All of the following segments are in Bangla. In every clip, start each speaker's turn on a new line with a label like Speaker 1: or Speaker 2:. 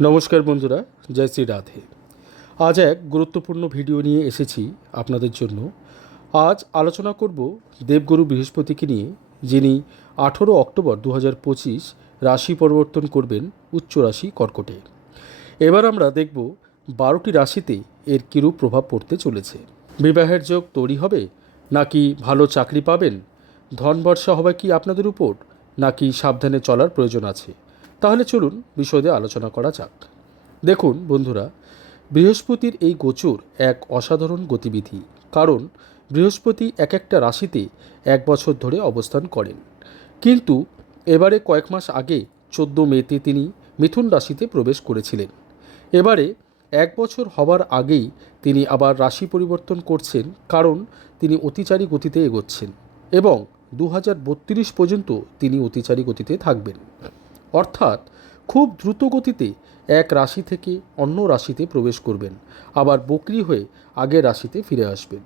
Speaker 1: নমস্কার বন্ধুরা, জয় শ্রী রাধে। আজ এক গুরুত্বপূর্ণ ভিডিও নিয়ে এসেছি আপনাদের জন্য। আজ আলোচনা করব দেবগুরু বৃহস্পতিকে নিয়ে, যিনি আঠেরো অক্টোবর দু পঁচিশ রাশি পরিবর্তন করবেন উচ্চ রাশি কর্কটে। এবার আমরা দেখব বারোটি রাশিতে এর কীরূপ প্রভাব পড়তে চলেছে। বিবাহের যোগ তৈরি হবে নাকি ভালো চাকরি পাবেন? ধন বর্ষা হবে কি আপনাদের উপর? নাকি সাবধানে চলার প্রয়োজন আছে? তাহলে চলুন বিশদে আলোচনা করা যাক। দেখুন বন্ধুরা, বৃহস্পতির এই গোচর এক অসাধারণ গতিবিধি, কারণ বৃহস্পতি এক একটা রাশিতে এক বছর ধরে অবস্থান করেন। কিন্তু এবারে কয়েক মাস আগে চোদ্দ মেতে তিনি মিথুন রাশিতে প্রবেশ করেছিলেন। এবারে এক বছর হবার আগেই তিনি আবার রাশি পরিবর্তন করছেন, কারণ তিনি অতিচারী গতিতে এগোচ্ছেন এবং দু হাজার বত্রিশ পর্যন্ত তিনি অতিচারী গতিতে থাকবেন। অর্থাৎ খুব দ্রুত গতিতে এক রাশি থেকে অন্য রাশিতে প্রবেশ করবেন, আবার বকরি হয়ে আগের রাশিতে ফিরে আসবেন।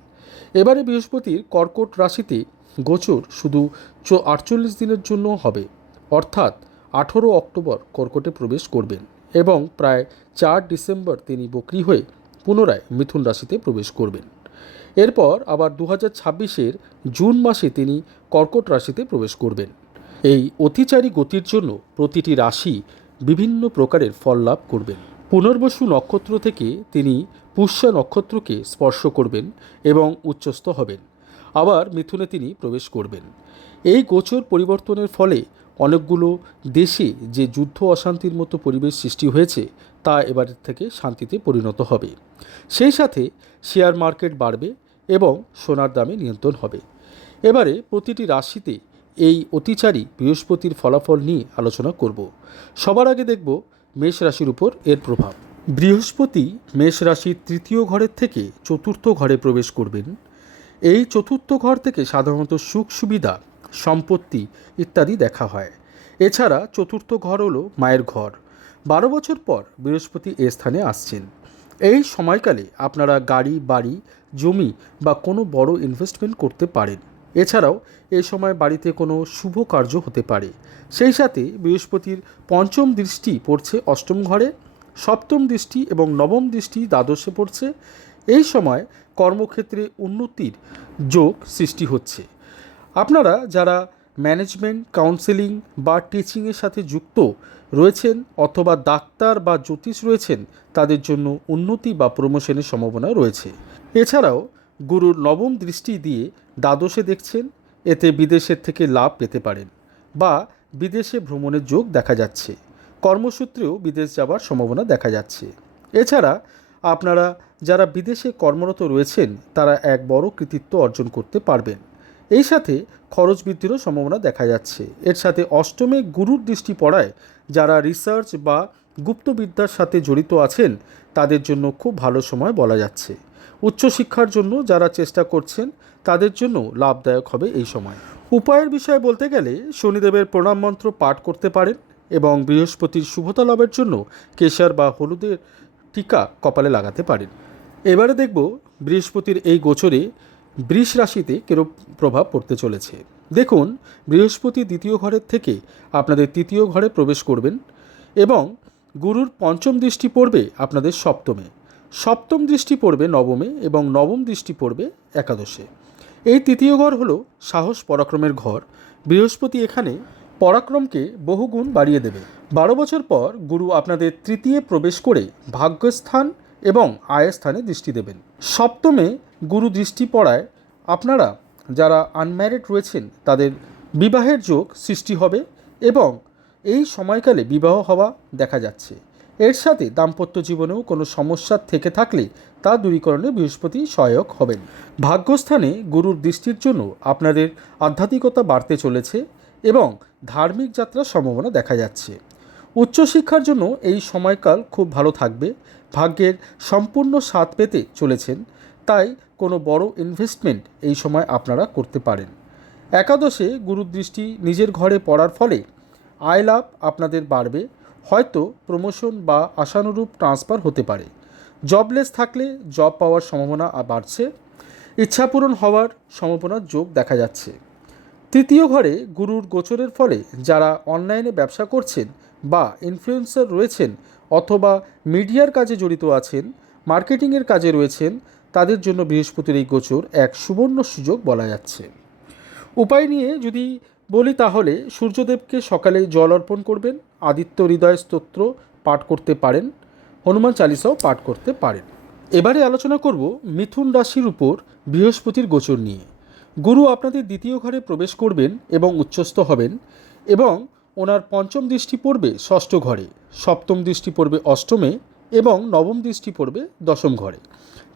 Speaker 1: এবারে বৃহস্পতির কর্কট রাশিতে গোচর শুধু চো, আটচল্লিশ দিনের জন্য হবে, অর্থাৎ আঠেরো অক্টোবর কর্কটে প্রবেশ করবেন এবং প্রায় চার ডিসেম্বর তিনি বকরি হয়ে পুনরায় মিথুন রাশিতে প্রবেশ করবেন। এরপর আবার দু হাজার জুন মাসে তিনি কর্কট রাশিতে প্রবেশ করবেন। এই অতিচারী গতির জন্য প্রতিটি রাশি বিভিন্ন প্রকারের ফল লাভ করবেন। পুনর্বসু নক্ষত্র থেকে তিনি পুষ্যা নক্ষত্রকে স্পর্শ করবেন এবং উচ্চস্থ হবেন। আবার মিথুনে তিনি প্রবেশ করবেন। এই গোচর পরিবর্তনের ফলে অনেকগুলো দেশে যে যুদ্ধ অশান্তির মতো পরিবেশ সৃষ্টি হয়েছে, তা এবার থেকে শান্তিতে পরিণত হবে। সেই সাথে শেয়ার মার্কেট বাড়বে এবং সোনার দামে নিয়ন্ত্রণ হবে। এবারে প্রতিটি রাশিতে এই অতিচারী বৃহস্পতির ফলাফল নিয়ে আলোচনা করব। সবার আগে দেখব মেষ রাশির উপর এর প্রভাব। বৃহস্পতি মেষ রাশির তৃতীয় ঘরের থেকে চতুর্থ ঘরে প্রবেশ করবেন। এই চতুর্থ ঘর থেকে সাধারণত সুখ সুবিধা, সম্পত্তি ইত্যাদি দেখা হয়। এছাড়া চতুর্থ ঘর হলো মায়ের ঘর। বারো বছর পর বৃহস্পতি এ স্থানে আসছেন। এই সময়কালে আপনারা গাড়ি, বাড়ি, জমি বা কোনো বড় ইনভেস্টমেন্ট করতে পারেন। এছাড়াও এই সময় বাড়িতে কোনো শুভ কার্য হতে পারে। সেই সাথে বৃহস্পতির পঞ্চম দৃষ্টি পড়ছে অষ্টম ঘরে, সপ্তম দৃষ্টি এবং নবম দৃষ্টি দ্বাদশে পড়ছে। এই সময় কর্মক্ষেত্রে উন্নতির যোগ সৃষ্টি হচ্ছে। আপনারা যারা ম্যানেজমেন্ট, কাউন্সেলিং বা টিচিংয়ের সাথে যুক্ত রয়েছেন অথবা ডাক্তার বা জ্যোতিষ রয়েছেন, তাদের জন্য উন্নতি বা প্রমোশনের সম্ভাবনা রয়েছে। এছাড়াও গুরুর নবম দৃষ্টি দিয়ে দ্বাদশে দেখছেন, এতে বিদেশের থেকে লাভ পেতে পারেন বা বিদেশে ভ্রমণের যোগ দেখা যাচ্ছে। কর্মসূত্রেও বিদেশ যাওয়ার সম্ভাবনা দেখা যাচ্ছে। এছাড়া আপনারা যারা বিদেশে কর্মরত রয়েছেন, তারা এক বড় কৃতিত্ব অর্জন করতে পারবেন। এই সাথে খরচ বৃদ্ধিরও সম্ভাবনা দেখা যাচ্ছে। এর সাথে অষ্টমে গুরুর দৃষ্টি পড়ায় যারা রিসার্চ বা গুপ্তবিদ্যার সাথে জড়িত আছেন, তাদের জন্য খুব ভালো সময় বলা যাচ্ছে। উচ্চশিক্ষার জন্য যারা চেষ্টা করছেন, তাদের জন্য লাভদায়ক হবে এই সময়। উপায়ের বিষয়ে বলতে গেলে, শনিদেবের প্রণাম মন্ত্র পাঠ করতে পারেন এবং বৃহস্পতির শুভতা লাভের জন্য কেশার বা হলুদের টিকা কপালে লাগাতে পারেন। এবারে দেখব বৃহস্পতির এই গোচরে বৃষ রাশিতে কিরূপ প্রভাব পড়তে চলেছে। দেখুন, বৃহস্পতি দ্বিতীয় ঘরের থেকে আপনাদের তৃতীয় ঘরে প্রবেশ করবেন এবং গুরুর পঞ্চম দৃষ্টি পড়বে আপনাদের সপ্তমে। সপ্তম দৃষ্টি পড়বে নবমে এবং নবম দৃষ্টি পড়বে একাদশে। এই তৃতীয় ঘর হলো সাহস পরাক্রমের ঘর। বৃহস্পতি এখানে পরাক্রমকে বহুগুণ বাড়িয়ে দেবে। বারো বছর পর গুরু আপনাদের তৃতীয় প্রবেশ করে ভাগ্যস্থান এবং আয়স্থানে দৃষ্টি দেবেন। সপ্তমে গুরু দৃষ্টি পড়ায় আপনারা যারা আনম্যারিড রয়েছেন, তাদের বিবাহের যোগ সৃষ্টি হবে এবং এই সময়কালে বিবাহ হওয়া দেখা যাচ্ছে। এর সাথে দাম্পত্য জীবনেও কোনো সমস্যা থেকে থাকলে তা দূরীকরণে বৃহস্পতি সহায়ক হবেন। ভাগ্যস্থানে গুরুর দৃষ্টির জন্য আপনাদের আধ্যাত্মিকতা বাড়তে চলেছে এবং ধার্মিক যাত্রার সম্ভাবনা দেখা যাচ্ছে। উচ্চশিক্ষার জন্য এই সময়কাল খুব ভালো থাকবে। ভাগ্যের সম্পূর্ণ স্বাদ পেতে চলেছেন। তাই কোনো বড় ইনভেস্টমেন্ট এই সময় আপনারা করতে পারেন। একাদশে গুরুদৃষ্টি নিজের ঘরে পড়ার ফলে আয় লাভ আপনাদের বাড়বে। হয়তো প্রমোশন বা আশানুরূপ ট্রান্সফার হতে পারে। জবলেস থাকলে জব পাওয়ার সম্ভাবনা বাড়ছে। ইচ্ছাপূরণ হওয়ার সম্ভাবনার যোগ দেখা যাচ্ছে। তৃতীয় ঘরে গুরুর গোচরের ফলে যারা অনলাইনে ব্যবসা করছেন বা ইনফ্লুয়েন্সার রয়েছেন অথবা মিডিয়ার কাজে জড়িত আছেন, মার্কেটিংয়ের কাজে রয়েছেন, তাদের জন্য বৃহস্পতির এই গোচর এক সুবর্ণ সুযোগ বলা যাচ্ছে। উপায় নিয়ে যদি বলি তাহলে, সূর্যদেবকে সকালে জল অর্পণ করবেন, আদিত্য হৃদয় স্তোত্র পাঠ করতে পারেন, হনুমান চালিসাও পাঠ করতে পারেন। এবারে আলোচনা করব মিথুন রাশির উপর বৃহস্পতির গোচর নিয়ে। গুরু আপনাদের দ্বিতীয় ঘরে প্রবেশ করবেন এবং উচ্চস্থ হবেন এবং ওনার পঞ্চম দৃষ্টি পড়বে ষষ্ঠ ঘরে, সপ্তম দৃষ্টি পড়বে অষ্টমে এবং নবম দৃষ্টি পড়বে দশম ঘরে।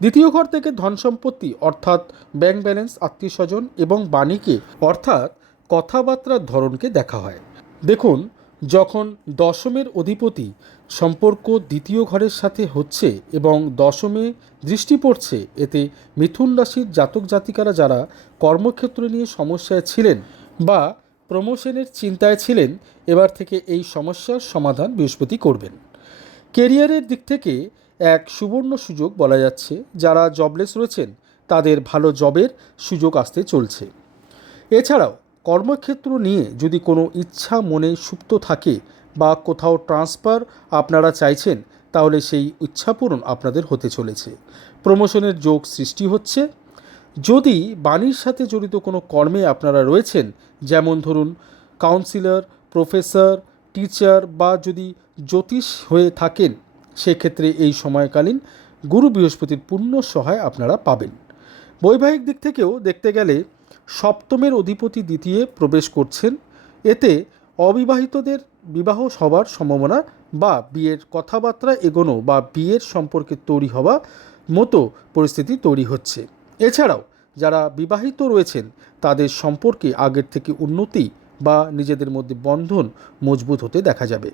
Speaker 1: দ্বিতীয় ঘর থেকে ধন সম্পত্তি অর্থাৎ ব্যাংক ব্যালেন্স আত্মীয় স্বজন এবং বাণীকে অর্থাৎ কথাবার্তার ধরনকে দেখা হয়। দেখুন, যখন দশমের অধিপতি সম্পর্ক দ্বিতীয় ঘরের সাথে হচ্ছে এবং দশমে দৃষ্টি পড়ছে, এতে মিথুন রাশির জাতক জাতিকারা যারা কর্মক্ষেত্র নিয়ে সমস্যায় ছিলেন বা প্রমোশনের চিন্তায় ছিলেন, এবার থেকে এই সমস্যার সমাধান বৃহস্পতি করবেন। কেরিয়ারের দিক থেকে এক সুবর্ণ সুযোগ বলা যাচ্ছে। যারা জবলেস রয়েছেন, তাদের ভালো জবের সুযোগ আসতে চলছে। এছাড়াও কর্মক্ষেত্র নিয়ে যদি কোনো ইচ্ছা মনে সুপ্ত থাকে বা কোথাও ট্রান্সফার আপনারা চাইছেন, তাহলে সেই ইচ্ছাপূরণ আপনাদের হতে চলেছে। প্রমোশনের যোগ সৃষ্টি হচ্ছে। যদি বাণীর সাথে জড়িত কোনো কর্মে আপনারা রয়েছেন, যেমন ধরুন কাউন্সিলর প্রফেসর টিচার বা যদি জ্যোতিষ হয়ে থাকেন, সেক্ষেত্রে এই সময়কালীন গুরু বৃহস্পতির পূর্ণ সহায় আপনারা পাবেন। বৈবাহিক দিক থেকেও দেখতে গেলে সপ্তমের অধিপতি দ্বিতীয় প্রবেশ করছেন। এতে অবিবাহিতদের বিবাহ হবার সম্ভাবনা বা বিয়ের কথাবার্তা এগোনো বা বিয়ের সম্পর্কে তৈরি হওয়া মতো পরিস্থিতি তৈরি হচ্ছে। এছাড়াও যারা বিবাহিত রয়েছেন, তাদের সম্পর্কে আগের থেকে উন্নতি বা নিজেদের মধ্যে বন্ধন মজবুত হতে দেখা যাবে।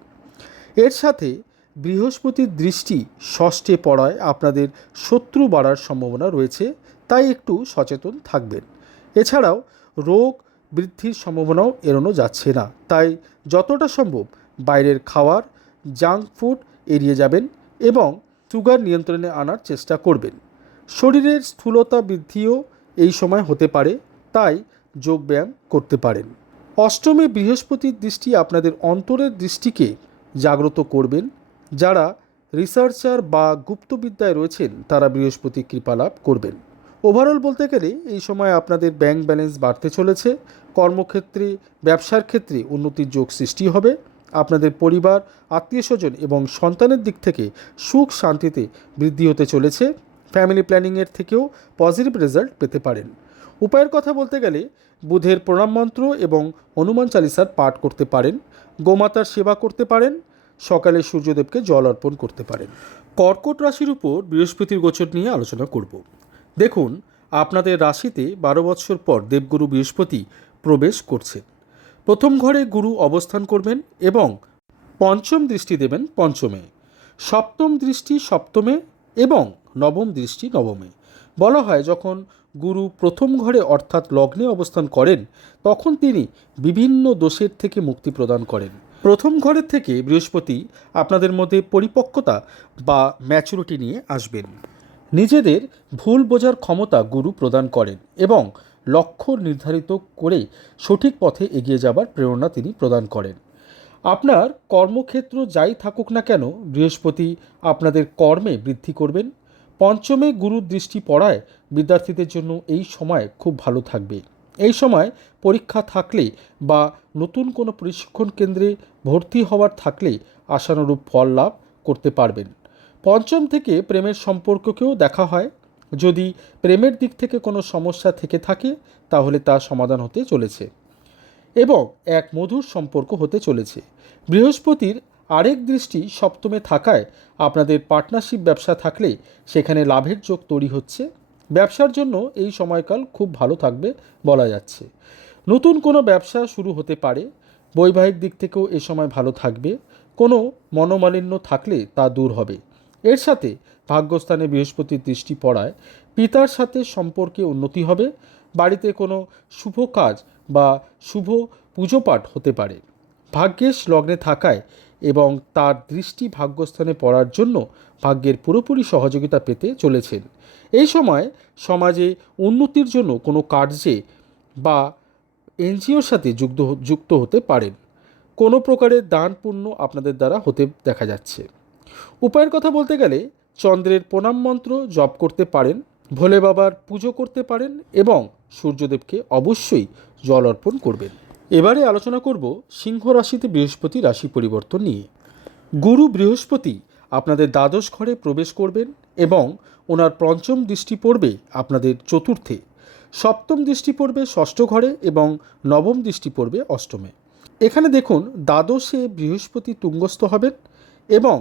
Speaker 1: এর সাথে বৃহস্পতির দৃষ্টি ষষ্ঠে পড়ায় আপনাদের শত্রু বাড়ার সম্ভাবনা রয়েছে, তাই একটু সচেতন থাকবেন। এছাড়াও রোগ বৃদ্ধির সম্ভাবনাও এড়ানো যাচ্ছে না। তাই যতটা সম্ভব বাইরের খাওয়ার, জাঙ্ক ফুড এড়িয়ে যাবেন এবং সুগার নিয়ন্ত্রণে আনার চেষ্টা করবেন। শরীরের স্থূলতা বৃদ্ধিও এই সময় হতে পারে, তাই যোগব্যায়াম করতে পারেন। অষ্টমে বৃহস্পতির দৃষ্টি আপনাদের অন্তরের দৃষ্টিকে জাগ্রত করবেন। যারা রিসার্চার বা গুপ্তবিদ্যায় রয়েছেন, তারা বৃহস্পতি কৃপালাভ করবেন। ওভারঅল বলতে গেলে এই সময় আপনাদের ব্যাংক ব্যালেন্স বাড়তে চলেছে, কর্মক্ষেত্রে, ব্যবসার ক্ষেত্রে উন্নতির যোগ সৃষ্টি হবে। আপনাদের পরিবার, আত্মীয় স্বজন এবং সন্তানের দিক থেকে সুখ শান্তিতে বৃদ্ধি হতে চলেছে। ফ্যামিলি প্ল্যানিংয়ের থেকেও পজিটিভ রেজাল্ট পেতে পারেন। উপায়ের কথা বলতে গেলে বুধের প্রণাম মন্ত্র এবং হনুমান চালিসার পাঠ করতে পারেন, গোমাতার সেবা করতে পারেন, সকালে সূর্যদেবকে জল অর্পণ করতে পারেন। কর্কট রাশির উপর বৃহস্পতির গোচর নিয়ে আলোচনা করব। দেখুন, আপনাদের রাশিতে বারো বৎসর পর দেবগুরু বৃহস্পতি প্রবেশ করছেন প্রথম ঘরে গুরু অবস্থান করবেন এবং পঞ্চম দৃষ্টি দেবেন পঞ্চমে, সপ্তম দৃষ্টি সপ্তমে এবং নবম দৃষ্টি নবমে। বলা হয়, যখন গুরু প্রথম ঘরে অর্থাৎ লগ্নে অবস্থান করেন, তখন তিনি বিভিন্ন দোষের থেকে মুক্তি প্রদান করেন। প্রথম ঘরের থেকে বৃহস্পতি আপনাদের মধ্যে পরিপক্কতা বা ম্যাচুরিটি নিয়ে আসবেন। নিজেদের ভুল বোঝার ক্ষমতা গুরু প্রদান করেন এবং লক্ষ্য নির্ধারিত করে সঠিক পথে এগিয়ে যাবার প্রেরণা তিনি প্রদান করেন। আপনার কর্মক্ষেত্র যাই থাকুক না কেন, বৃহস্পতি আপনাদের কর্মে বৃদ্ধি করবেন। পঞ্চমে গুরুর দৃষ্টি পড়ায় বিদ্যার্থীদের জন্য এই সময় খুব ভালো থাকবে। এই সময় পরীক্ষা থাকলে বা নতুন কোনো প্রশিক্ষণ কেন্দ্রে ভর্তি হওয়ার থাকলে আশানুরূপ ফল লাভ করতে পারবেন। পঞ্চম থেকে প্রেমের সম্পর্ককেও দেখা হয়। যদি প্রেমের দিক থেকে কোনো সমস্যা থেকে থাকে, তাহলে তা সমাধান হতে চলেছে এবং এক মধুর সম্পর্ক হতে চলেছে। বৃহস্পতির আরেক দৃষ্টি সপ্তমে থাকায় আপনাদের পার্টনারশিপ ব্যবসা থাকলে সেখানে লাভের যোগ তৈরি হচ্ছে। ব্যবসার জন্য এই সময়কাল খুব ভালো থাকবে বলা যাচ্ছে। নতুন কোনো ব্যবসা শুরু হতে পারে। বৈবাহিক দিক থেকেও এ সময় ভালো থাকবে। কোনো মনোমালিন্য থাকলে তা দূর হবে। এর সাথে ভাগ্যস্থানে বৃহস্পতির দৃষ্টি পড়ায়, পিতার সাথে সম্পর্কে উন্নতি হবে, বাড়িতে কোনো শুভ কাজ বা শুভ পুজো পাঠ হতে পারে। ভাগ্যেশ লগ্নে থাকায় এবং তার দৃষ্টি ভাগ্যস্থানে পড়ার জন্য ভাগ্যের পুরোপুরি সহযোগিতা পেতে চলেছেন। এই সময় সমাজে উন্নতির জন্য কোনো কার্যে বা এনজিওর সাথে যুক্ত যুক্ত হতে পারেন। কোনো প্রকারের দান আপনাদের দ্বারা হতে দেখা যাচ্ছে। উপায়ের কথা বলতে গেলে চন্দ্রের প্রণাম মন্ত্র জপ করতে পারেন, ভোলে বাবার পুজো করতে পারেন এবং সূর্যদেবকে অবশ্যই জল অর্পণ করবেন। এবারে আলোচনা করব সিংহ রাশিতে বৃহস্পতি রাশি পরিবর্তন নিয়ে। গুরু বৃহস্পতি আপনাদের দ্বাদশ ঘরে প্রবেশ করবেন এবং ওনার পঞ্চম দৃষ্টি পড়বে আপনাদের চতুর্থে। সপ্তম দৃষ্টি পড়বে ষষ্ঠ ঘরে এবং নবম দৃষ্টি পড়বে অষ্টমে। এখানে দেখুন, দ্বাদশে বৃহস্পতি তুঙ্গস্থ হবেন এবং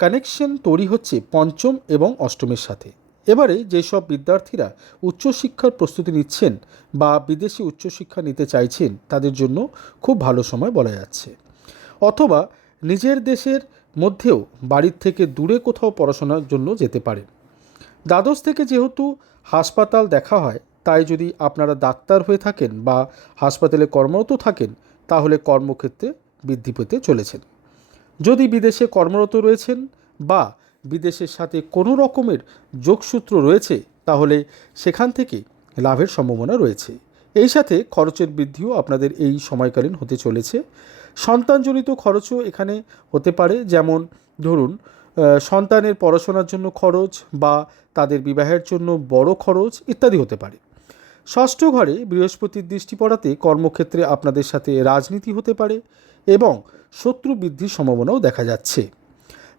Speaker 1: কানেকশন তৈরি হচ্ছে পঞ্চম এবং অষ্টমের সাথে। এবারে যেসব বিদ্যার্থীরা উচ্চশিক্ষার প্রস্তুতি নিচ্ছেন বা বিদেশি উচ্চশিক্ষা নিতে চাইছেন, তাদের জন্য খুব ভালো সময় বলা যাচ্ছে। অথবা নিজের দেশের মধ্যেও বাড়ির থেকে দূরে কোথাও পড়াশোনার জন্য যেতে পারেন। দ্বাদশ থেকে যেহেতু হাসপাতাল দেখা হয়, তাই যদি আপনারা ডাক্তার হয়ে থাকেন বা হাসপাতালে কর্মরত থাকেন, তাহলে কর্মক্ষেত্রে বৃদ্ধি পেতে চলেছেন। যদি বিদেশে কর্মরত রয়েছেন বা বিদেশের সাথে কোনো রকমের যোগসূত্র রয়েছে, তাহলে সেখান থেকে লাভের সম্ভাবনা রয়েছে। এই সাথে খরচের বৃদ্ধিও আপনাদের এই সময়কালীন হতে চলেছে। সন্তানজনিত খরচও এখানে হতে পারে, যেমন ধরুন সন্তানের পড়াশোনার জন্য খরচ বা তাদের বিবাহের জন্য বড় খরচ ইত্যাদি হতে পারে। ষষ্ঠ ঘরে বৃহস্পতির দৃষ্টি পড়াতে কর্মক্ষেত্রে আপনাদের সাথে রাজনীতি হতে পারে এবং শত্রু বৃদ্ধির সম্ভাবনাও দেখা যাচ্ছে।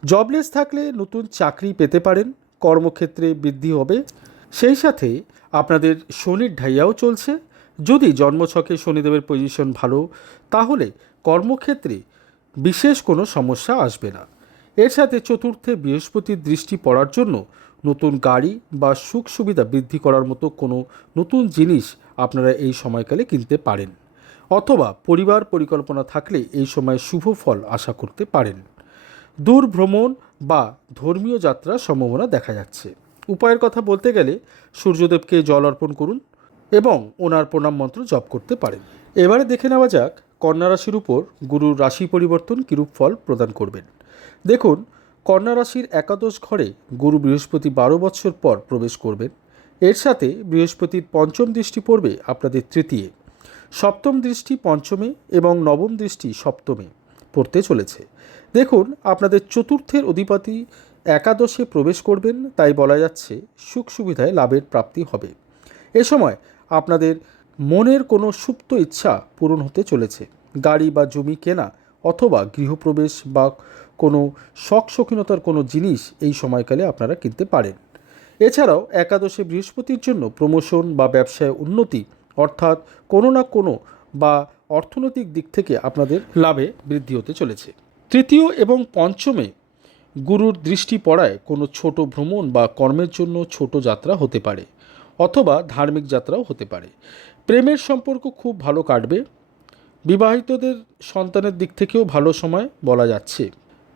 Speaker 1: জবলেস থাকলে নতুন চাকরি পেতে পারেন, কর্মক্ষেত্রে বৃদ্ধি হবে। সেই সাথে আপনাদের শনির ঢাইয়াও চলছে। যদি জন্মছকে শনিদেবের পজিশন ভালো, তাহলে কর্মক্ষেত্রে বিশেষ কোনো সমস্যা আসবে না। এর সাথে চতুর্থে বৃহস্পতির দৃষ্টি পড়ার জন্য নতুন গাড়ি বা সুখ সুবিধা বৃদ্ধি করার মতো কোনো নতুন জিনিস আপনারা এই সময়কালে কিনতে পারেন। অথবা পরিবার পরিকল্পনা থাকলে এই সময় শুভ ফল আশা করতে পারেন। দূর ভ্রমণ বা ধর্মীয় যাত্রার সম্ভাবনা দেখা যাচ্ছে। উপায়ের কথা বলতে গেলে সূর্যদেবকে জল অর্পণ করুন এবং ওনার প্রণাম মন্ত্র জপ করতে পারেন। এবারে দেখে নেওয়া যাক, কন্যা রাশির উপর গুরুর রাশি পরিবর্তন কিরূপ ফল প্রদান করবেন। দেখুন, কন্যা রাশির একাদশ ঘরে গুরু বৃহস্পতি বারো বছর পর প্রবেশ করবেন। এর সাথে বৃহস্পতির পঞ্চম দৃষ্টি পড়বে আপনাদের তৃতীয়। সপ্তম দৃষ্টি পঞ্চমে এবং নবম দৃষ্টি সপ্তমে পড়তে চলেছে। দেখুন, আপনাদের চতুর্থের অধিপতি একাদশে প্রবেশ করবেন, তাই বলা যাচ্ছে সুখ সুবিধায় লাভের প্রাপ্তি হবে। এ সময় আপনাদের মনের কোনো সুপ্ত ইচ্ছা পূরণ হতে চলেছে। গাড়ি বা জমি কেনা অথবা গৃহপ্রবেশ বা কোনো শখ শৌখিনতার কোনো জিনিস এই সময়কালে আপনারা কিনতে পারেন। এছাড়াও একাদশে বৃহস্পতির জন্য প্রমোশন বা ব্যবসায় উন্নতি অর্থাৎ কোনো না কোনো বা অর্থনৈতিক দিক থেকে আপনাদের লাভে বৃদ্ধি হতে চলেছে। তৃতীয় এবং পঞ্চমে গুরুর দৃষ্টি পড়ায় কোনো ছোট ভ্রমণ বা কর্মের জন্য ছোট যাত্রা হতে পারে অথবা ধার্মিক যাত্রাও হতে পারে। প্রেমের সম্পর্ক খুব ভালো কাটবে। বিবাহিতদের সন্তানের দিক থেকেও ভালো সময় বলা যাচ্ছে।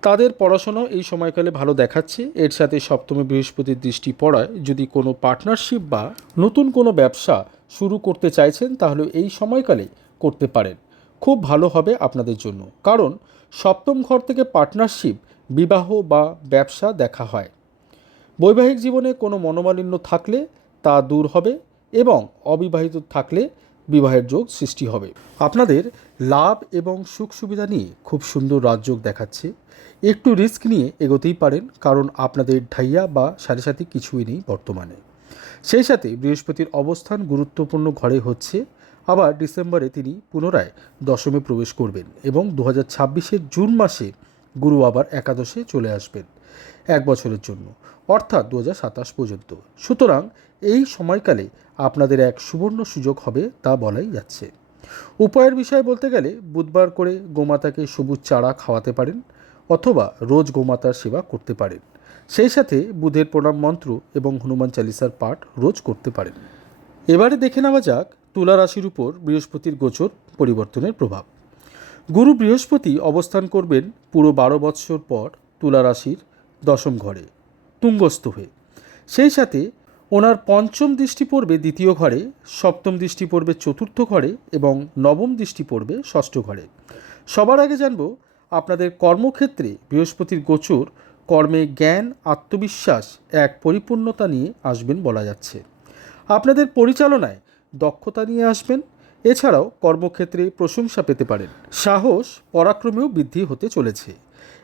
Speaker 1: তাদের পড়াশোনাও এই সময়কালে ভালো দেখাচ্ছে। এর সাথে সপ্তমে বৃহস্পতির দৃষ্টি পড়ায় যদি কোনো পার্টনারশিপ বা নতুন কোনো ব্যবসা শুরু করতে চাইছেন, তাহলে এই সময়কালে করতে পারেন। খুব ভালো হবে আপনাদের জন্য। কারণ সপ্তম ঘর থেকে পার্টনারশিপ, বিবাহ বা ব্যবসা দেখা হয়। বৈবাহিক জীবনে কোনো মনোমালিন্য থাকলে তা দূর হবে এবং অবিবাহিত থাকলে বিবাহের যোগ সৃষ্টি হবে। আপনাদের লাভ এবং সুখ সুবিধা নিয়ে খুব সুন্দর রাজযোগ দেখাচ্ছে। একটু রিস্ক নিয়ে এগোতেই পারেন, কারণ আপনাদের ঢাইয়া বা সাথে সাথে কিছুই নেই বর্তমানে। সেই সাথে বৃহস্পতির অবস্থান গুরুত্বপূর্ণ ঘরে হচ্ছে। আবার ডিসেম্বরে তিনি পুনরায় দশমে প্রবেশ করবেন এবং দু হাজার জুন মাসে গুরু আবার একাদশে চলে আসবেন এক বছরের জন্য, অর্থাৎ দু হাজার সাতাশ পর্যন্ত। সুতরাং এই সময়কালে আপনাদের এক সুবর্ণ সুযোগ হবে তা বলাই যাচ্ছে। উপায়ের বিষয়ে বলতে গেলে, বুধবার করে গোমাতাকে সবুজ চারা খাওয়াতে পারেন অথবা রোজ গোমাতার সেবা করতে পারেন। সেই সাথে বুধের প্রণাম মন্ত্র এবং হনুমান চালিসার পাঠ রোজ করতে পারেন। এবারে দেখে নেওয়া যাক তুলা রাশির উপর বৃহস্পতির গোচর পরিবর্তনের প্রভাব। গুরু বৃহস্পতি অবস্থান করবেন পুরো বারো বৎসর পর তুলা রাশির দশম ঘরে, তুঙ্গস্থ হয়ে। সেই সাথে ওনার পঞ্চম দৃষ্টি পড়বে দ্বিতীয় ঘরে, সপ্তম দৃষ্টি পড়বে চতুর্থ ঘরে এবং নবম দৃষ্টি পড়বে ষষ্ঠ ঘরে। সবার আগে জানব আপনাদের কর্মক্ষেত্রে বৃহস্পতির গোচর কর্মে জ্ঞান, আত্মবিশ্বাস, এক পরিপূর্ণতা নিয়ে আসবেন বলা যাচ্ছে। আপনাদের পরিচালনায় দক্ষতা নিয়ে আসবেন। এছাড়াও কর্মক্ষেত্রে প্রশংসা পেতে পারেন। সাহস পরাক্রমেও বৃদ্ধি হতে চলেছে।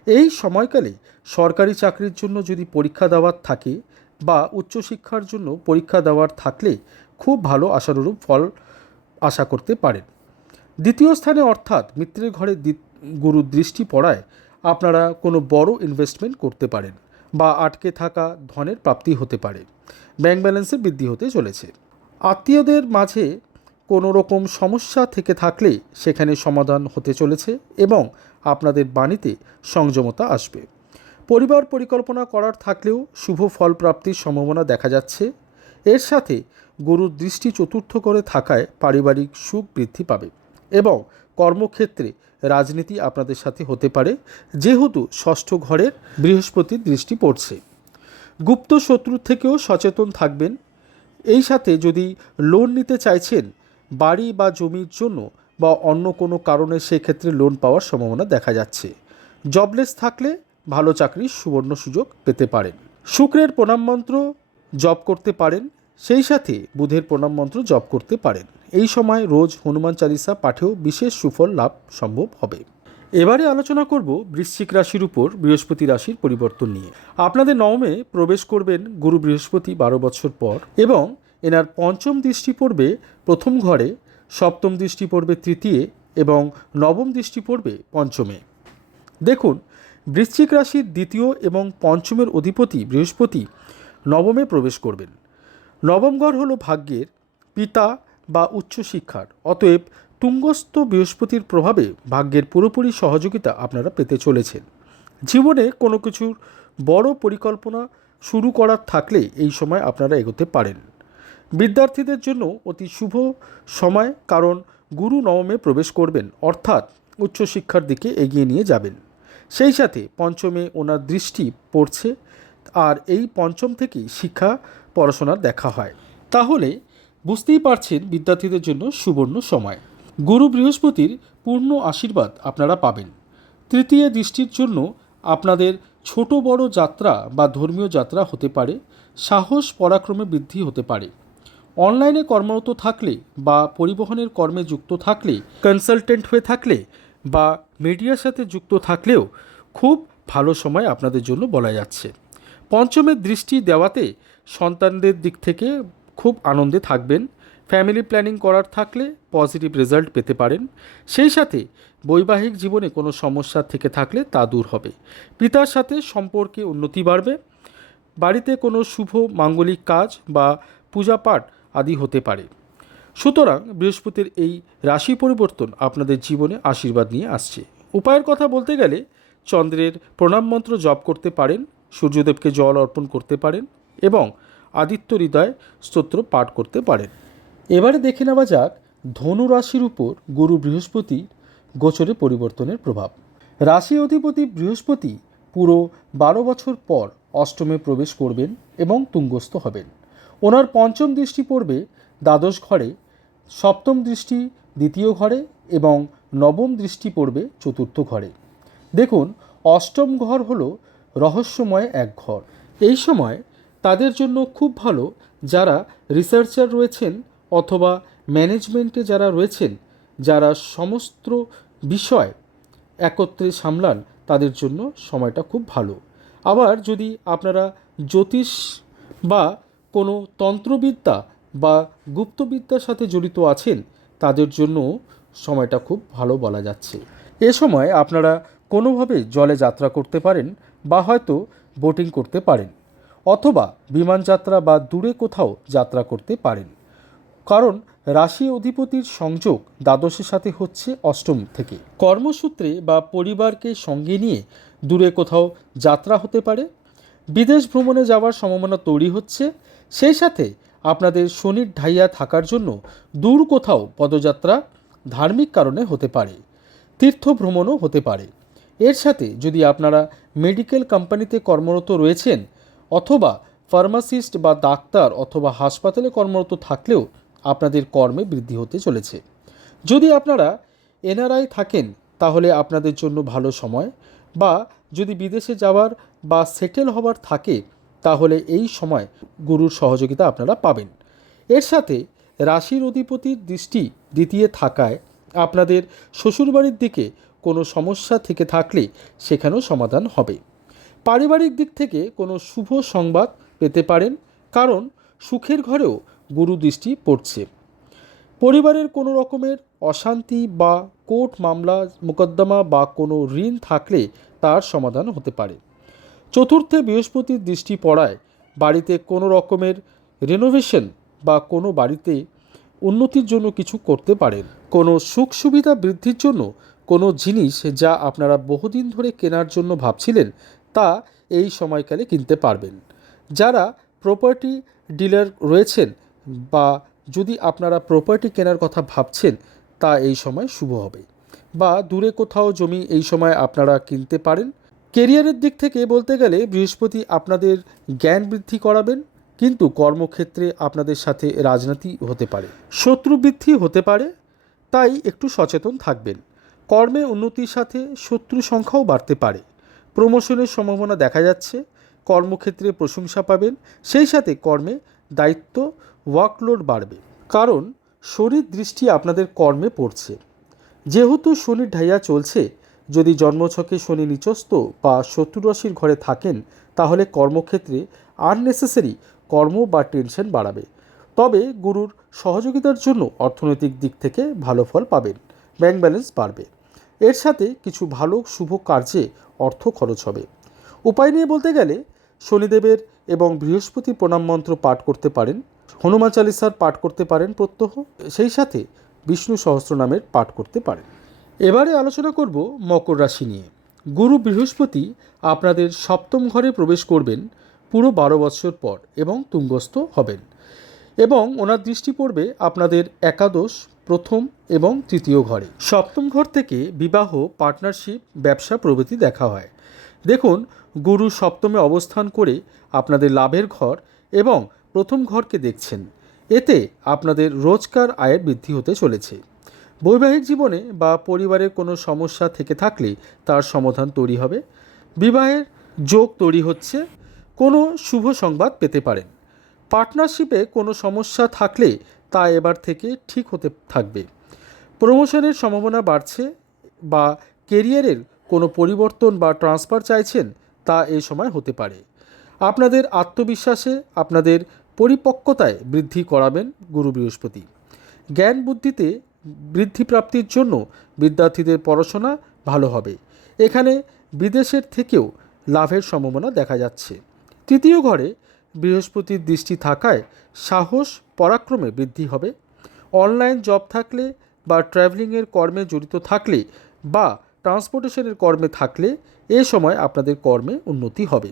Speaker 1: এই সময়কালে সরকারি চাকরির জন্য যদি পরীক্ষা দেওয়ার থাকে বা উচ্চশিক্ষার জন্য পরীক্ষা দেওয়ার থাকলে খুব ভালো আশানুরূপ ফল আশা করতে পারেন। দ্বিতীয় স্থানে অর্থাৎ মিত্রের ঘরে গুরুর দৃষ্টি পড়ায় আপনারা কোনো বড় ইনভেস্টমেন্ট করতে পারেন বা আটকে থাকা ধনের প্রাপ্তি হতে পারে। ব্যাংক ব্যালেন্সের বৃদ্ধি হতে চলেছে। আত্মীয়দের মাঝে কোনো রকম সমস্যা থেকে থাকলে সেখানে সমাধান হতে চলেছে এবং আপনাদের বাণীতে সংযমতা আসবে। পরিবার পরিকল্পনা করার থাকলেও শুভ ফল প্রাপ্তির সম্ভাবনা দেখা যাচ্ছে। এর সাথে গুরুর দৃষ্টি চতুর্থ করে থাকায় পারিবারিক সুখ বৃদ্ধি পাবে এবং কর্মক্ষেত্রে রাজনীতি আপনাদের সাথে হতে পারে, যেহেতু ষষ্ঠ ঘরের বৃহস্পতির দৃষ্টি পড়ছে। গুপ্ত শত্রুর থেকেও সচেতন থাকবেন। এই সাথে যদি লোন নিতে চাইছেন, বাড়ি বা জমির জন্য বা অন্য কোনো কারণে সেক্ষেত্রে লোন পাওয়ার সম্ভাবনা দেখা যাচ্ছে। জবলেস থাকলে ভালো চাকরির সুবর্ণ সুযোগ পেতে পারেন। শুক্রের প্রণাম মন্ত্র জব করতে পারেন। সেই সাথে বুধের প্রণাম মন্ত্র জপ করতে পারেন। এই সময় রোজ হনুমান চালিসা পাঠেও বিশেষ সুফল লাভ সম্ভব হবে। এবারে আলোচনা করব বৃশ্চিক রাশির উপর বৃহস্পতি রাশির পরিবর্তন নিয়ে। আপনাদের নবমে প্রবেশ করবেন গুরু বৃহস্পতি বারো বছর পর এবং এনার পঞ্চম দৃষ্টি পড়বে প্রথম ঘরে, সপ্তম দৃষ্টি পড়বে তৃতীয় এবং নবম দৃষ্টি পড়বে পঞ্চমে। দেখুন, বৃশ্চিক রাশির দ্বিতীয় এবং পঞ্চমের অধিপতি বৃহস্পতি নবমে প্রবেশ করবেন। নবম ঘর হলো ভাগ্যের পিতা বা উচ্চশিক্ষার। অতএব তুঙ্গস্থ বৃহস্পতির প্রভাবে ভাগ্যের পুরোপুরি সহযোগিতা আপনারা পেতে চলেছেন। জীবনে কোনো কিছুর বড় পরিকল্পনা শুরু করার থাকলে এই সময় আপনারা এগোতে পারেন। বিদ্যার্থীদের জন্য অতি শুভ সময় কারণ গুরু নবমে প্রবেশ করবেন, অর্থাৎ উচ্চশিক্ষার দিকে এগিয়ে নিয়ে যাবেন। সেই সাথে পঞ্চমে ওনার দৃষ্টি পড়ছে, আর এই পঞ্চম থেকেই শিক্ষা পড়াশোনার দেখা হয়। তাহলে বুঝতেই পারছেন বিদ্যার্থীদের জন্য সুবর্ণ সময়। গুরু বৃহস্পতির পূর্ণ আশীর্বাদ আপনারা পাবেন। তৃতীয় দৃষ্টির জন্য আপনাদের ছোট বড় যাত্রা বা ধর্মীয় যাত্রা হতে পারে, সাহস পরাক্রমে বৃদ্ধি হতে পারে। অনলাইনে কর্মরত থাকলে বা পরিবহনের কর্মে যুক্ত থাকলে, কনসালটেন্ট হয়ে থাকলে বা মিডিয়ার সাথে যুক্ত থাকলেও খুব ভালো সময় আপনাদের জন্য বলা যাচ্ছে। পঞ্চমের দৃষ্টি দেওয়াতে সন্তানদের দিক থেকে খুব আনন্দে থাকবেন। ফ্যামিলি প্ল্যানিং করার থাকলে পজিটিভ রেজাল্ট পেতে পারেন। সেই সাথে বৈবাহিক জীবনে কোনো সমস্যা থেকে থাকলে তা দূর হবে। পিতার সাথে সম্পর্কে উন্নতি বাড়বে। বাড়িতে কোনো শুভ মাঙ্গলিক কাজ বা পূজাপাঠ আদি হতে পারে। সুতরাং বৃহস্পতির এই রাশি পরিবর্তন আপনাদের জীবনে আশীর্বাদ নিয়ে আসছে। উপায়ের কথা বলতে গেলে, চন্দ্রের প্রণাম মন্ত্র জপ করতে পারেন, সূর্যদেবকে জল অর্পণ করতে পারেন এবং আদিত্য হৃদয় স্তোত্র পাঠ করতে পারেন এবারে দেখে নেওয়া যাক ধনু রাশির উপর গুরু বৃহস্পতি গোচরে পরিবর্তনের প্রভাব। রাশি অধিপতি বৃহস্পতি পুরো বারো বছর পর অষ্টমে প্রবেশ করবেন এবং তুঙ্গস্থ হবেন। ওনার পঞ্চম দৃষ্টি পড়বে দ্বাদশ ঘরে, সপ্তম দৃষ্টি দ্বিতীয় ঘরে এবং নবম দৃষ্টি পড়বে চতুর্থ ঘরে। দেখুন, অষ্টম ঘর হলো রহস্যময় এক ঘর। এই সময় তাদের জন্য খুব ভালো যারা রিসার্চার রয়েছেন অথবা ম্যানেজমেন্টে যারা রয়েছেন, যারা সমস্ত বিষয় একত্রে সামলান, তাদের জন্য সময়টা খুব ভালো। আবার যদি আপনারা জ্যোতিষ বা কোনো তন্ত্রবিদ্যা বা গুপ্তবিদ্যার সাথে জড়িত আছেন, তাদের জন্য সময়টা খুব ভালো বলা যাচ্ছে। এ সময় আপনারা কোনোভাবে জলে যাত্রা করতে পারেন বা হয়তো বোটিং করতে পারেন। অথবা বিমান যাত্রা বা দূরে কোথাও যাত্রা করতে পারেন। কারণ রাশি অধিপতির সংযোগ দ্বাদশের সাথে হচ্ছে অষ্টম থেকে। কর্মসূত্রে বা পরিবারকে সঙ্গে নিয়ে দূরে কোথাও যাত্রা হতে পারে। বিদেশ ভ্রমণে যাওয়ার সম্ভাবনা তৈরি হচ্ছে। সেই সাথে আপনাদের শনির ঢাইয়া থাকার জন্য দূর কোথাও পদযাত্রা ধার্মিক কারণে হতে পারে। তীর্থ ভ্রমণও হতে পারে। এর সাথে যদি আপনারা মেডিকেল কোম্পানিতে কর্মরত রয়েছেন অথবা ফার্মাসিস্ট বা ডাক্তার অথবা হাসপাতালে কর্মরত থাকলেও আপনাদের কর্মে বৃদ্ধি হতে চলেছে। যদি আপনারা এনআরআই থাকেন, তাহলে আপনাদের জন্য ভালো সময় বা যদি বিদেশে যাওয়ার বা সেটেল হওয়ার থাকে, তাহলে এই সময় গুরুর সহযোগিতা আপনারা পাবেন। এর সাথে রাশির অধিপতির দৃষ্টি দ্বিতীয় থাকায় আপনাদের শ্বশুরবাড়ির দিকে কোনো সমস্যা থেকে থাকলে সেখানেও সমাধান হবে। পারিবারিক দিক থেকে কোনো শুভ সংবাদ পেতে পারেন, কারণ সুখের ঘরেও গুরু দৃষ্টি পড়ছে। পরিবারের কোনো রকমের অশান্তি বা কোর্ট মামলা, মোকদ্দমা বা কোনো ঋণ থাকলে তার সমাধান হতে পারে। চতুর্থে বৃহস্পতির দৃষ্টি পড়ায় বাড়িতে কোনো রকমের রেনোভেশন বা কোনো বাড়িতে উন্নতির জন্য কিছু করতে পারেন। কোনো সুখ সুবিধা বৃদ্ধির জন্য কোনো জিনিস যা আপনারা বহুদিন ধরে কেনার জন্য ভাবছিলেন তা এই সময়কালে কিনতে পারবেন। যারা প্রপার্টি ডিলার রয়েছেন বা যদি আপনারা প্রপার্টি কেনার কথা ভাবছেন, তা এই সময় শুভ হবে। বা দূরে কোথাও জমি এই সময় আপনারা কিনতে পারেন। কেরিয়ারের দিক থেকে বলতে গেলে বৃহস্পতি আপনাদের জ্ঞান বৃদ্ধি করাবেন, কিন্তু কর্মক্ষেত্রে আপনাদের সাথে রাজনীতি হতে পারে, শত্রু বৃদ্ধি হতে পারে, তাই একটু সচেতন থাকবেন। কর্মে উন্নতির সাথে শত্রু সংখ্যাও বাড়তে পারে। প্রমোশনের সম্ভাবনা দেখা যাচ্ছে, কর্মক্ষেত্রে প্রশংসা পাবেন, সেই সাথে কর্মে দায়িত্ব ওয়ার্কলোড বাড়বে। কারণ শনির দৃষ্টি আপনাদের কর্মে পড়ছে। যেহেতু শনির ঢাইয়া চলছে, যদি জন্মছকে শনি নিচস্ত বা শত্রু রাশির ঘরে থাকেন, তাহলে কর্মক্ষেত্রে আননেসেসারি কর্ম বা টেনশন বাড়াবে। তবে গুরুর সহযোগিতার জন্য অর্থনৈতিক দিক থেকে ভালো ফল পাবেন। ব্যাংক ব্যালেন্স বাড়বে। এর সাথে কিছু ভালো শুভ কার্যে অর্থ খরচ হবে। উপায় নিয়ে বলতে গেলে, শনিদেবের এবং বৃহস্পতি প্রণাম মন্ত্র পাঠ করতে পারেন, হনুমান চালিসার পাঠ করতে পারেন প্রত্যহ, সেই সাথে বিষ্ণু সহস্রনামের পাঠ করতে পারেন। এবারে আলোচনা করব মকর রাশি নিয়ে। গুরু বৃহস্পতি আপনাদের সপ্তম ঘরে প্রবেশ করবেন পুরো বারো বছর পর এবং তুঙ্গস্থ হবেন। এবং ওনার দৃষ্টি পড়বে আপনাদের একাদশ, প্রথম এবং তৃতীয় ঘরে। সপ্তম ঘর থেকে বিবাহ, পার্টনারশিপ, ব্যবসা প্রভৃতি দেখা হয়। দেখুন, গুরু সপ্তমে অবস্থান করে আপনাদের লাভের ঘর এবং প্রথম ঘরকে দেখছেন। এতে আপনাদের রোজকার আয়ের বৃদ্ধি হতে চলেছে। বৈবাহিক জীবনে বা পরিবারের কোনো সমস্যা থেকে থাকলে তার সমাধান তৈরি হবে। বিবাহের যোগ তৈরি হচ্ছে। কোনো শুভ সংবাদ পেতে পারেন। পার্টনারশিপে কোনো সমস্যা থাকলে তা এবার থেকে ঠিক হতে থাকবে। প্রমোশনের সম্ভাবনা বাড়ছে বা কেরিয়ারের কোনো পরিবর্তন বা ট্রান্সফার চাইছেন তা এই সময় হতে পারে। আপনাদের আত্মবিশ্বাসে আপনাদের পরিপক্কতায় বৃদ্ধি করাবেন গুরু বৃহস্পতি। জ্ঞান বুদ্ধিতে বৃদ্ধি প্রাপ্তির জন্য বিদ্যার্থীদের পড়াশোনা ভালো হবে। এখানে বিদেশের থেকেও লাভের সম্ভাবনা দেখা যাচ্ছে। তৃতীয় ঘরে বৃহস্পতির দৃষ্টি থাকায় সাহস পরাক্রমে বৃদ্ধি হবে। অনলাইন জব থাকলে বা ট্রাভেলিংয়ের কর্মে জড়িত থাকলে বা ট্রান্সপোর্টেশনের কর্মে থাকলে এ সময় আপনাদের কর্মে উন্নতি হবে।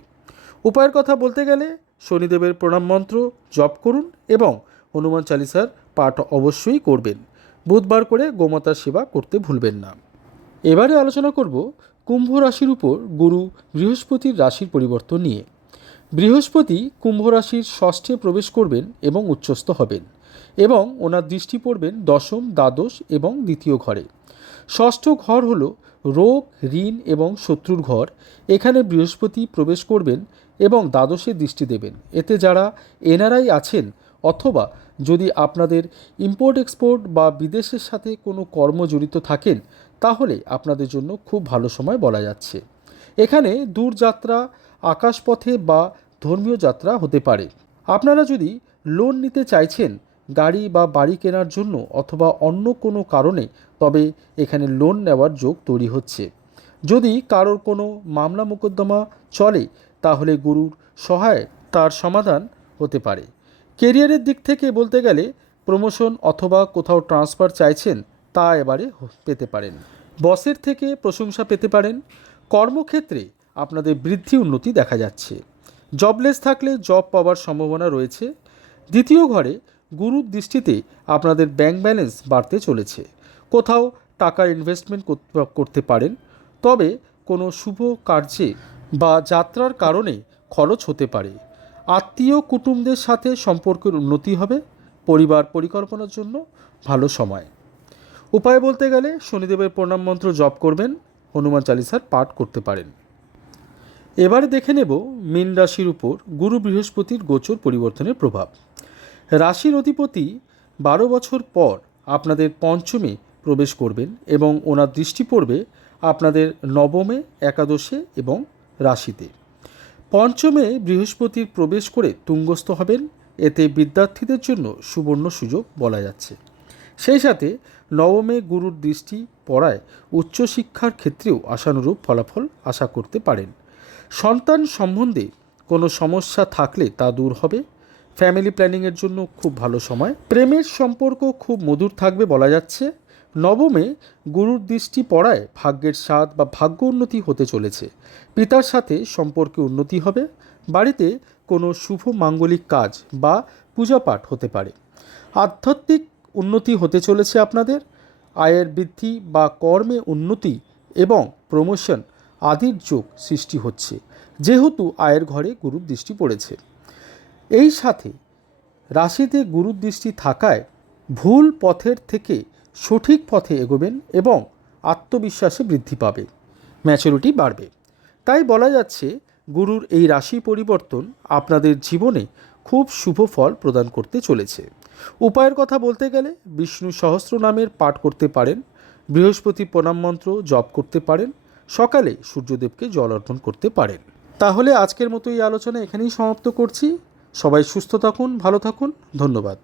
Speaker 1: উপায়ের কথা বলতে গেলে শনিদেবের প্রণাম মন্ত্র জপ করুন এবং হনুমান চালিসার পাঠ অবশ্যই করবেন। বুধবার করে গোমাতার সেবা করতে ভুলবেন না। এবারে আলোচনা করব কুম্ভ রাশির উপর গুরু বৃহস্পতির রাশির পরিবর্তন নিয়ে। বৃহস্পতি কুম্ভ রাশির ষষ্ঠে প্রবেশ করবেন এবং উচ্চস্থ হবেন এবং ওনার দৃষ্টি পড়বেন দশম, দ্বাদশ এবং দ্বিতীয় ঘরে। ষষ্ঠ ঘর হল রোগ, ঋণ এবং শত্রুর ঘর। এখানে বৃহস্পতি প্রবেশ করবেন এবং দ্বাদশে দৃষ্টি দেবেন। এতে যারা এনআরআই আছেন অথবা যদি আপনাদের ইম্পোর্ট, এক্সপোর্ট বা বিদেশের সাথে কোনো কর্ম জড়িত থাকেন, তাহলে আপনাদের জন্য খুব ভালো সময় বলা যাচ্ছে। এখানে দূরযাত্রা আকাশপথে বা ধর্মীয় যাত্রা হতে পারে। আপনারা যদি লোন নিতে চাইছেন, গাড়ি বা বাড়ি কেনার জন্য অথবা অন্য কোনো কারণে, তবে এখানে লোন নেওয়ার যোগ তৈরি হচ্ছে। যদি কারোর কোনো মামলা মোকদ্দমা চলে, তাহলে গুরুর সহায় তার সমাধান হতে পারে। কেরিয়ারের দিক থেকে বলতে গেলে, প্রমোশন অথবা কোথাও ট্রান্সফার চাইছেন, তা এবারে পেতে পারেন। বসের থেকে প্রশংসা পেতে পারেন। কর্মক্ষেত্রে আপনাদের বৃদ্ধি উন্নতি দেখা যাচ্ছে। জবলেস থাকলে জব পাওয়ার সম্ভাবনা রয়েছে। দ্বিতীয় ঘরে গুরুর দৃষ্টিতে আপনাদের ব্যাংক ব্যালেন্স বাড়তে চলেছে। কোথাও টাকার ইনভেস্টমেন্ট করতে পারেন। তবে কোনো শুভ কার্যে বা যাত্রার কারণে খরচ হতে পারে। আত্মীয় কুটুমদের সাথে সম্পর্কের উন্নতি হবে। পরিবার পরিকল্পনার জন্য ভালো সময়। উপায় বলতে গেলে শনিদেবের প্রণাম মন্ত্র জপ করবেন। হনুমান চালিসার পাঠ করতে পারেন। এবারে দেখে নেব মীন রাশির উপর গুরু বৃহস্পতির গোচর পরিবর্তনের প্রভাব। রাশির অধিপতি বারো বছর পর আপনাদের পঞ্চমে প্রবেশ করবেন এবং ওনার দৃষ্টি পড়বে আপনাদের নবমে, একাদশে এবং রাশিতে। পঞ্চমে বৃহস্পতির প্রবেশ করে তুঙ্গস্থ হবেন। এতে বিদ্যার্থীদের জন্য সুবর্ণ সুযোগ বলা যাচ্ছে। সেই সাথে নবমে গুরুর দৃষ্টি পড়ায় উচ্চশিক্ষার ক্ষেত্রেও আশানুরূপ ফলাফল আশা করতে পারেন। সন্তান সম্বন্ধে কোনো সমস্যা থাকলে তা দূর হবে। ফ্যামিলি প্ল্যানিংয়ের জন্য খুব ভালো সময়। প্রেমের সম্পর্ক খুব মধুর থাকবে বলা যাচ্ছে। নবমে গুরুর দৃষ্টি পড়ায় ভাগ্যের স্বাদ বা ভাগ্য উন্নতি হতে চলেছে। পিতার সাথে সম্পর্কে উন্নতি হবে। বাড়িতে কোনো শুভ মাঙ্গলিক কাজ বা পূজাপাঠ হতে পারে। আধ্যাত্মিক উন্নতি হতে চলেছে আপনাদের। আয়ের বৃদ্ধি বা কর্মে উন্নতি এবং প্রমোশন আদির যোগ সৃষ্টি হচ্ছে, যেহেতু আয়ের ঘরে গুরুর দৃষ্টি পড়েছে। এই সাথে রাশিতে গুরুর দৃষ্টি থাকায় ভুল পথের থেকে সঠিক পথে এগোবেন এবং আত্মবিশ্বাসে বৃদ্ধি পাবে ম্যাচুরিটি বাড়বে। তাই বলা যাচ্ছে, গুরুর এই রাশি পরিবর্তন আপনাদের জীবনে খুব শুভ ফল প্রদান করতে চলেছে। উপায়ের কথা বলতে গেলে, বিষ্ণু সহস্র নামের পাঠ করতে পারেন, বৃহস্পতি প্রণাম মন্ত্র জপ করতে পারেন সকালে সূর্যদেবকে জল অর্পণ করতে পারেন। তাহলে আজকের মতো এই আলোচনা এখানেই সমাপ্ত করছি। সবাই সুস্থ থাকুন, ভালো থাকুন। ধন্যবাদ।